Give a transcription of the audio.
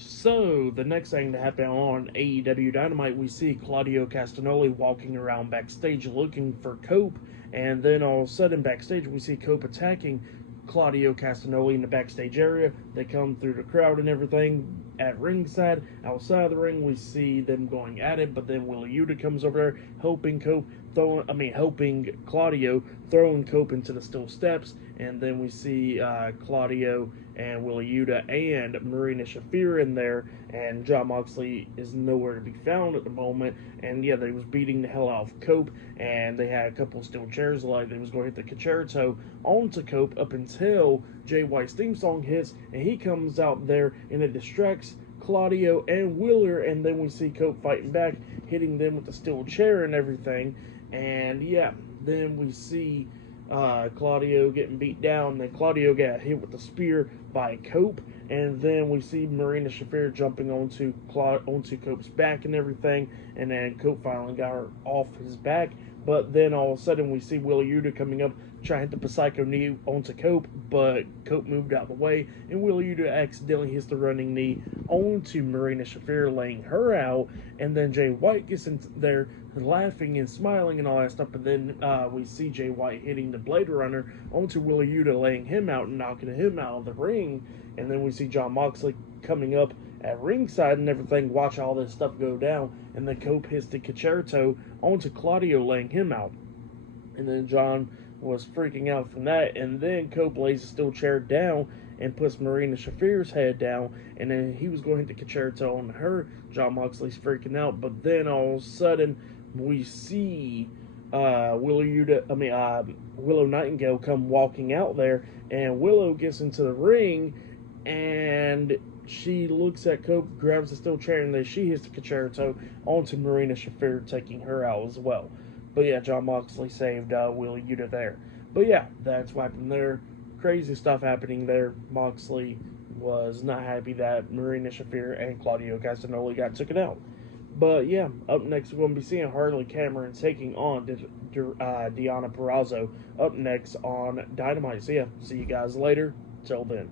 So, the next thing to happen on AEW Dynamite, we see Claudio Castagnoli walking around backstage looking for Cope, and then all of a sudden, backstage, we see Cope attacking Claudio Castagnoli in the backstage area. They come through the crowd and everything at ringside. Outside of the ring, we see them going at it, but then Willa Yuta comes over there, helping Claudio throwing Cope into the steel steps, and then we see Claudio and Willa Yuta and Marina Shafir in there, and Jon Moxley is nowhere to be found at the moment. And yeah, they was beating the hell out of Cope, and they had a couple of steel chairs like they was going to hit the concerto onto Cope up until Jay White's theme song hits, and he comes out there and it distracts Claudio and Wheeler, and then we see Cope fighting back, hitting them with the steel chair and everything. And yeah, then we see Claudio getting beat down. Then Claudio got hit with the spear by Cope, and then we see Marina Shafir jumping onto Cope's back and everything. And then Cope finally got her off his back. But then all of a sudden we see Willa Yuta coming up, trying to hit the Psycho knee onto Cope, but Cope moved out of the way, and Willa Yuta accidentally hits the running knee onto Marina Shafir, laying her out. And then Jay White gets in there laughing and smiling and all that stuff, but then we see Jay White hitting the Blade Runner onto Willa Yuta, laying him out and knocking him out of the ring. And then we see Jon Moxley coming up at ringside and everything, watch all this stuff go down, and then Cope hits the concerto onto Claudio, laying him out. And then John was freaking out from that, and then Cope lays the steel chair down and puts Marina Shafir's head down, and then he was going to hit the concerto on her. Jon Moxley's freaking out, but then all of a sudden we see Willow Nightingale come walking out there, and Willow gets into the ring, and she looks at Cope, grabs the steel chair, and then she hits the concerto onto Marina Shafir, taking her out as well. But yeah, Jon Moxley saved Willa Yuta there. But yeah, that's what happened there. Crazy stuff happening there. Moxley was not happy that Marina Shafir and Claudio Castagnoli got taken out. But yeah, up next we're going to be seeing Harley Cameron taking on Deonna Purrazzo up next on Dynamite. So yeah, see you guys later. Till then.